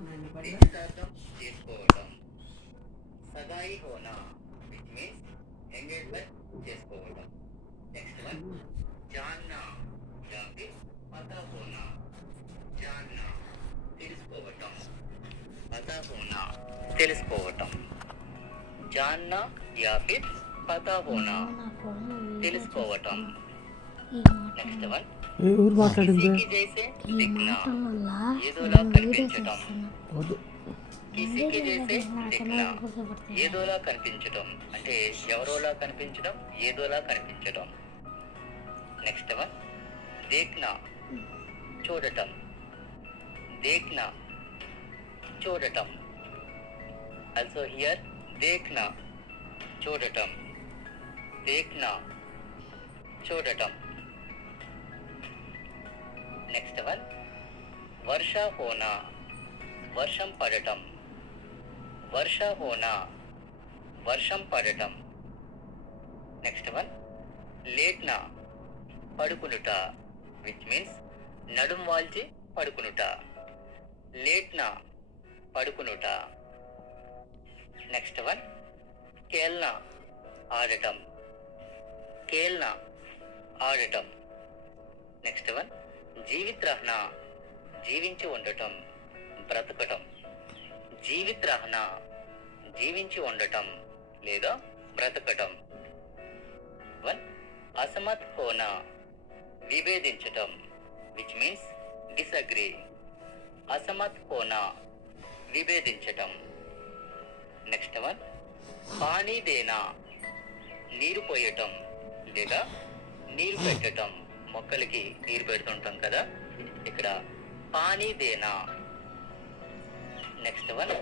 నిశ్చితార్థం చేసుకోవటం. సగాయి హోనా విచ్ మీన్స్ ఎంగేజ్మెంట్ చేసుకోవటం. నెక్స్ట్ వన్ జాన్నా యా ఫిర్ పతా హోనా. జాన్నా తెలుసుకోవటం, పతా హోనా తెలుసుకోవటం. జాన్నా యా ఫిర్ పతా హోనా తెలుసుకోవటం. నెక్స్ట్ వన్ ఎవరు మాట్లాడింది? కిసీకి జైసే దిఖ్నా ఏదోలా కనిపించటం. కిసీకి జైసే దిఖ్నా ఏదోలా కనిపించటం అంటే ఎవరోలా కనిపించడం, ఏదోలా కనిపించటం. నెక్స్ట్ వన్ దేఖ్నా చూడటం. దేఖ్నా చూడటం. ఆల్సో హియర్ దేఖ్నా చూడటం, దేఖ్నా చూడటం. నెక్స్ట్ వన్ వర్ష హోనా వర్షం పడటం. వర్ష హోనా వర్షం పడటం. నెక్స్ట్ వన్ లేట్నా పడుకునుట విచ్ మీన్స్ నడుం వాల్చి పడుకునుట. లేట్నా పడుకునుట. నెక్స్ట్ వన్ కేల్నా ఆడటం. కేల్నా ఆడటం. నెక్స్ట్ వన్ జీవిత్ రహనా జీవించి ఉండటం, బ్రతకటం. జీవిత్ రహనా జీవించి ఉండటం లేదా బ్రతకటం. వన్ అసమత్ హోనా విభేదించటం విచ్ మీన్స్ డిసగ్రీ. అసమత్ హోనా విభేదించటం. నెక్స్ట్ వన్ పానీ దేనా నీరు పోయటం లేదా నీరు పెట్టటం. మొక్కలకి నీరు పెడుతుంటాం కదా, ఇక్కడ పానీ దేనా. నెక్స్ట్ వన్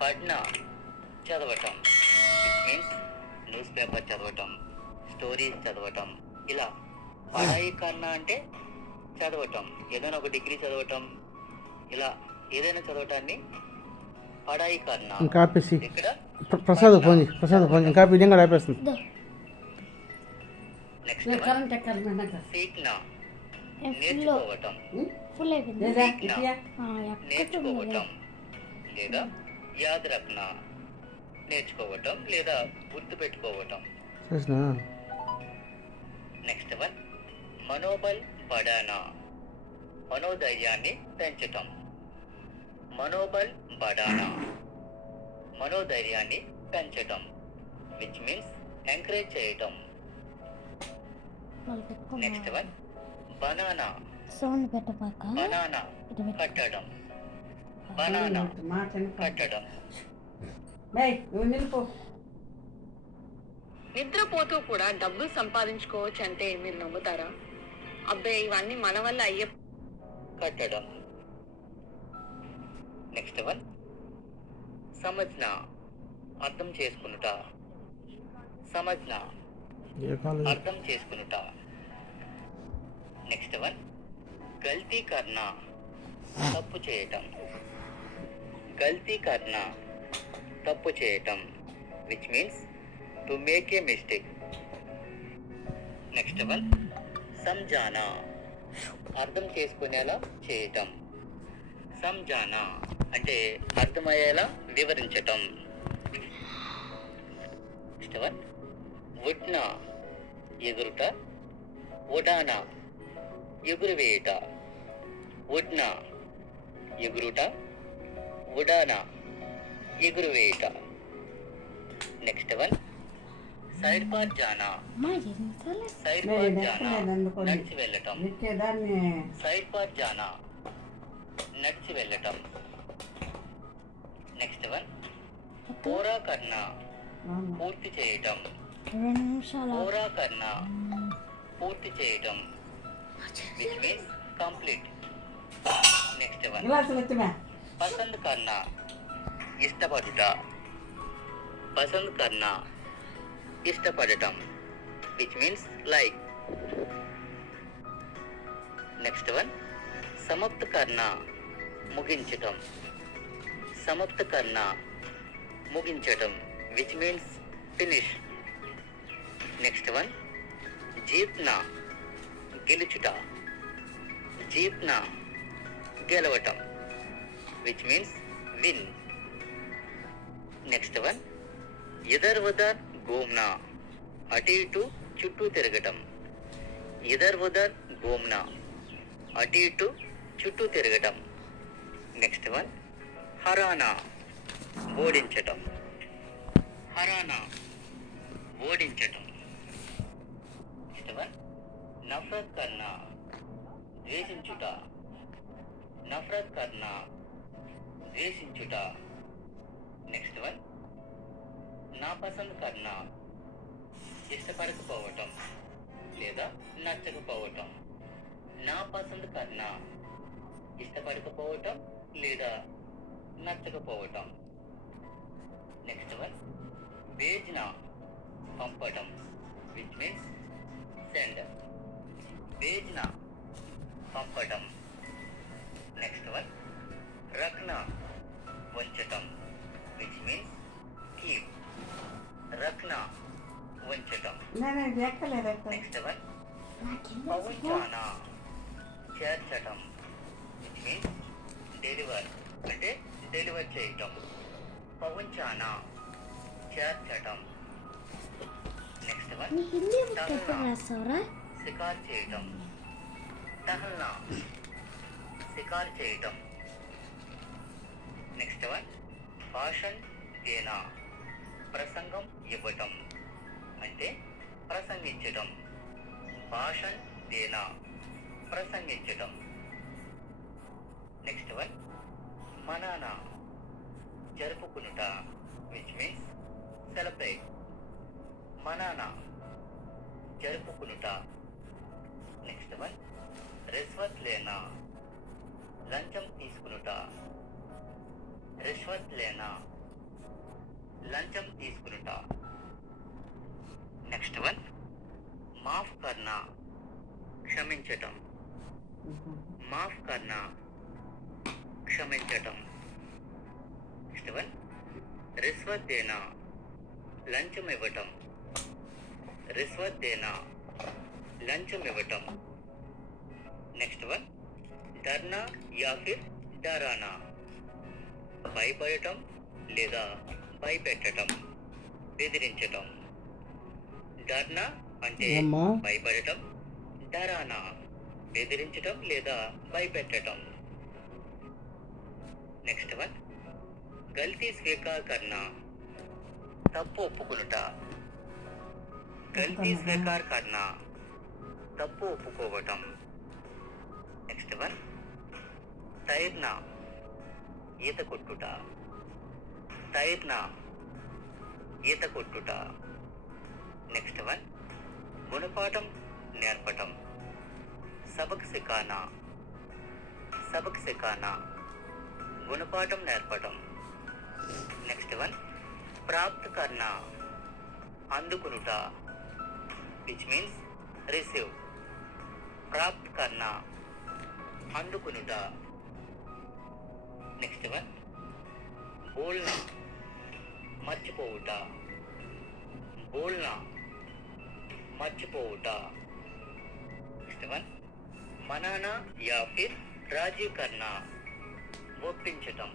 పడ్నా చదవటం ఇట్ మీన్స్ న్యూస్ పేపర్ చదవటం, స్టోరీస్ చదవటం. ఇలా పడాయి కన్నా అంటే చదవటం, ఏదైనా ఒక డిగ్రీ చదవటం, ఇలా ఏదైనా చదవటాన్ని పడాయి కన్నా. ఇంకా ఆపేసి ఇక్కడ ప్రసాద్ ఫోన్ ఇంకా ఆపి నేను కూడా ఆపేస్తుంది. నెక్స్ట్ సీక్నా నేర్చుకోవటం. సీక్నా నేర్చుకోవటం లేదా యాద్ రఖ్నా నేర్చుకోవటం లేదా గుర్తు పెట్టుకోవటం. నెక్స్ట్ వన్ మనోబల్ బడానా మనోధైర్యాన్ని పెంచటం. మనోబల్ బడానా మనోధైర్యాన్ని పెంచటం విచ్ మీన్స్ ఎంకరేజ్ చేయటం. నెక్స్ట్ వన్ బనానా బనానా కట్టడం. బనానా కట్టడం. నిద్రపోతూ కూడా డబ్బులు సంపాదించుకోవచ్చు అంటే మీరు నమ్ముతారా? అబ్బే ఇవన్నీ మన వల్ల అయ్యే. కట్టడం. నెక్స్ట్ వన్ సమజ్నా అర్థం చేసుకునుట. సమజ్నా అర్థం చేసుకునుట. నెక్స్ట్ వన్ గల్తీ కర్నా తప్పు చేయటం. గల్తీ కర్నా తప్పు చేయటం which means to make a mistake. Next one సంజానా అర్థం చేసుకునేలా చేయటం. సంజానా అంటే అర్థమయ్యేలా వివరించటం. నెక్స్ట్ వన్ ఉడ్నా ఎగురుట. ఉడానా ఎగురువేయుట. ఉడ్నా ఎగురుట. ఉడానా ఎగురువేయుట. నెక్స్ట్ వన్ సైడ్ పార్ జానా. సైడ్ పార్ జానా నడిచి వెళ్ళటం. సైడ్ పార్ జానా నడిచి వెళ్ళటం. నెక్స్ట్ వన్ పూరా కర్నా పూర్తి చేయటం. పూరా కర్నా పూర్తి చేయటం which means complete. Next one పసంద్ కర్నా ఇష్టపడుట. పసంద్ కర్నా ఇష్టపడటం which means like. Next one సమాప్త కర్నా ముగించటం. సమాప్త కర్నా ముగించటం which means finish. Next one జీత్నా గెలుచుట. జీత్నా గెలవటం. Which means win. Next one ఇదర్ ఉదర్ గోమ్నా, అటు ఇటు చుట్టూ తిరగటం. ఇదర్ ఉదర్ గోమ్నా, అటు ఇటు చుట్టూ తిరగటం. నెక్స్ట్ వన్ హరానా, ఓడించటం. హరానా, ఓడించటం. నెక్స్ట్ వన్ నఫరత్ కర్నా, ద్వేషించుట. నఫరత్ కర్నా, ద్వేషించుట. నెక్స్ట్ వన్ నాపసంద్ కర్నా, ఇష్టపడకపోవటం లేదా నచ్చకపోవటం. నాపసంద్ కర్నా, ఇష్టపడకపోవటం లేదా నచ్చకపోవటం. నెక్స్ట్ వన్ భేజ్నా, పంపటం, విచ్ మీన్స్ సెండ్. భేజ్నా, పంపటం. నెక్స్ట్ వన్ రఖ్నా, ఉంచటం, విచ్ మీన్స్ కీప్. రఖ్నా, ఉంచటం. నెక్స్ట్ వన్ పవుంచానా, చేర్చటం, విచ్ మీన్స్ డెలివర్ అంటే డెలివర్ చేయటం. పవుంచానా, చేర్చటం. నెక్స్ట్ వన్ టహల్నా, షికార్ చేయటం. టహల్నా, షికార్ చేయటం. నెక్స్ట్ వన్ భాషణ్ దేనా, ప్రసంగం ఇవ్వటం అంటే ప్రసంగించటం. భాషణ్ దేనా, ప్రసంగించటం. నెక్స్ట్ వన్ మనానా, జరుపుకునుట, విచ్ మీన్స్ సెలబ్రేట్. మనానా, జరుపుకునుట. నెక్స్ట్ వన్ రిష్వత్ లేనా, లంచం తీసుకునుట. రిష్వత్ లేనా, లంచం తీసుకునుట. నెక్స్ట్ వన్ మాఫ్ కర్నా, క్షమించటం. మాఫ్ కర్నా, క్షమించటం. నెక్స్ట్ వన్ రిష్వత్ దేనా, లంచం ఇవ్వటం. రిష్వత్ దేనా, లంచం ఇవ్వటం. Next one Darna yeah Phir డరానా, భయపడటం లేదా భయపెట్టటం, బెదిరించటం. డర్నా అంటే అమ్మా. భయపడటం, డరానా బెదిరించటం లేదా భయపెట్టటం. నెక్స్ట్ వన్ గల్తీ స్వీకార్ కర్నా, తప్పు ఒప్పుకునుట. గల్తీ స్వీకార్ కర్నా, తప్పు ఒప్పుకోవటం. నెక్స్ట్ వన్ తైర్నా, ఈత కొట్టుట. తైర్నా, ఈత కొట్టుట. నెక్స్ట్ వన్ గుణపాఠం నేర్పటం. సబక్ సికానా, సబక్ సికానా గుణపాఠం నేర్పటం. నెక్స్ట్ వన్ ప్రాప్త్ కర్నా, అందుకునుట, విచ్ మీన్స్ రిసీవ్. ప్రాప్త్ కర్నా, అందుకునుట. నెక్స్ట్ వన్ బోల్నా, మర్చిపోవుట. బోల్నా, మర్చిపోవుట. నెక్స్ట్ వన్ మనానా యా ఫిర్ రాజీ కర్నా, ఒప్పించటం.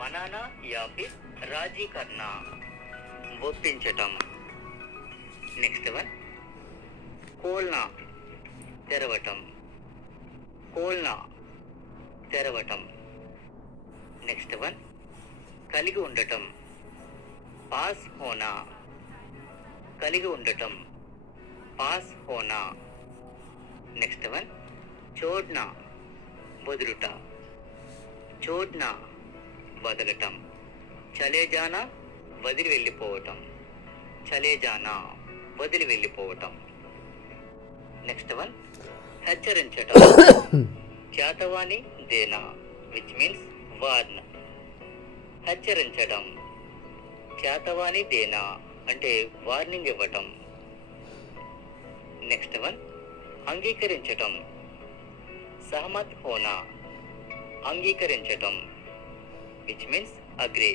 మనానా యా ఫిర్ రాజీ కర్నా, ఒప్పించటం. నెక్స్ట్ వన్ కోల్నా, తెరవటం. కోల్నా, తెరవటం. నెక్స్ట్ వన్ కలిగి ఉండటం. పాస్ హోనా, కలిగి ఉండటం. పాస్ హోనా. నెక్స్ట్ వన్ చోడ్నా, వదులుట. చోడ్నా, వదలటం. చలే జానా, వదిలి వెళ్ళిపోవటం. చలే జానా, వదిలి వెళ్ళిపోవటం. నెక్స్ట్ వన్ హెచ్చరించటం. చేతవాని దేనా, విచ్ మీన్స్ వార్న్. హెచ్చరించడం. చేతవాని దేనా అంటే వార్నింగ్ ఇవ్వటం. నెక్స్ట్ వన్ అంగీకరించటం. సహమత్ హోనా, అంగీకరించటం, విచ్ మీన్స్ అగ్రీ.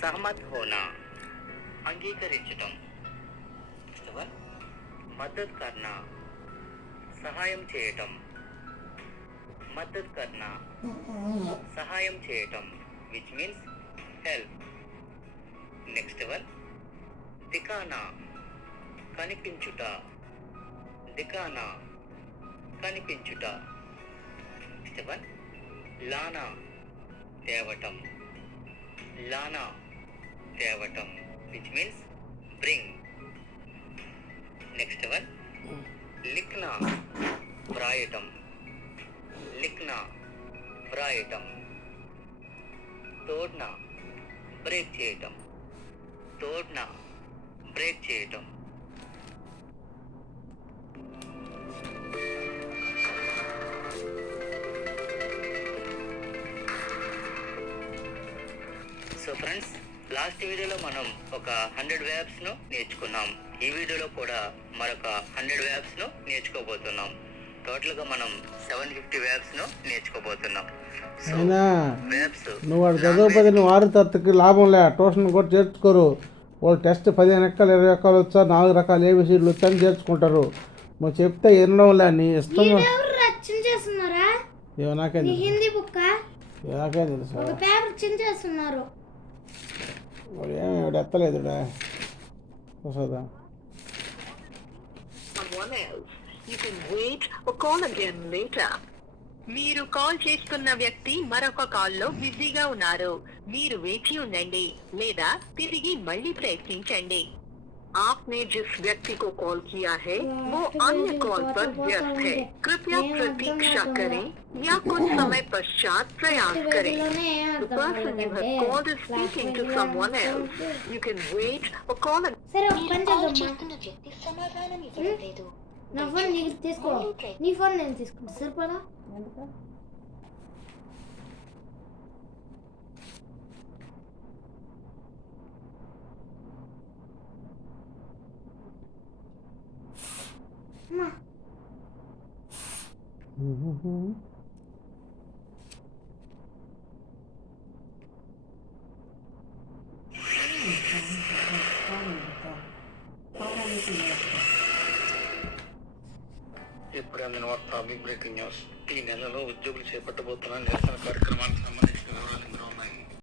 సహమత్ హోనా, అంగీకరించటం. నెక్స్ట్ వన్ మద్దత్ కర్నా, సహాయం చేయటం. మద్దతు కర్నా సహాయం చేయటం which means help. Next one దికానా కనిపించుట. దికానా కనిపించుట. నెక్స్ట్ వన్ లానా తేవటం. లానా తేవటం which means bring. Next one లిఖ్నా వ్రాయటం. లిఖ్నా వ్రాయటం. తోడ్నా బ్రేక్ చేయటం. తోడ్నా బ్రేక్ చేయటం. సో ఫ్రెండ్స్, లాస్ట్ వీడియోలో మనం ఒక 100 verbs ను నేర్చుకున్నాం. ఈ వీడియోలో కూడా మరొక 100 verbs ను నేర్చుకోబోతున్నాం. టోటల్ గా మనం 750 verbs ను నేర్చుకోబోతున్నాం. సో అయినా verbs నువ్వు వాడు చదవకపోతే నువ్వు 6 తరగతికి లాభం లే. ట్యూషన్ కూడా చేర్చుకోరు. వాళ్ళు టెస్ట్ 15 ఎక్కలు 20 ఎక్కలు వచ్చా 4 రకాల ఏబిసిడ్లు వచ్చని చేర్చుకుంటారు. నువ్వు చెప్తే వినడం లే, నీ ఇష్టం. చేస్తున్నారా ఏమో నాకేం తెలుసు. హిందీ బుక్ నాకేం తెలుసు. ఒక పేపర్ చించేస్తున్నారు. వాడు ఏమి ఎత్తలేదుడా వస్తుందా. someone else. You can wait or call again later. మీరు కాల్ చేస్తున్న వ్యక్తి మరొక కాల్లో బిజీగా ఉన్నారు. మీరు వేచి ఉండండి లేదా తిరిగి మళ్ళీ ప్రయత్నించండి. आपने जिस व्यक्ति को कॉल किया है वो अन्य कॉल पर व्यस्त है. कृपया प्रतीक्षा करें या कुछ समय पश्चात प्रयास करें. The person you have called is speaking to someone else. You can wait or call again. సరే ఒక పని చేద్దామా, చేస్తున్న వ్యక్తి సమాధానం ఇవ్వలేదు. నా ఫోన్ నీకు తీసుకో, నీ ఫోన్ నేను తీసుకుంటా. సరిపడా ఇప్పుడు అందిన వార్త బిగ్ బ్రేకింగ్ న్యూస్. ఈ నెలలో ఉద్యోగులు చేపట్టబోతున్న నిరసన కార్యక్రమానికి సంబంధించి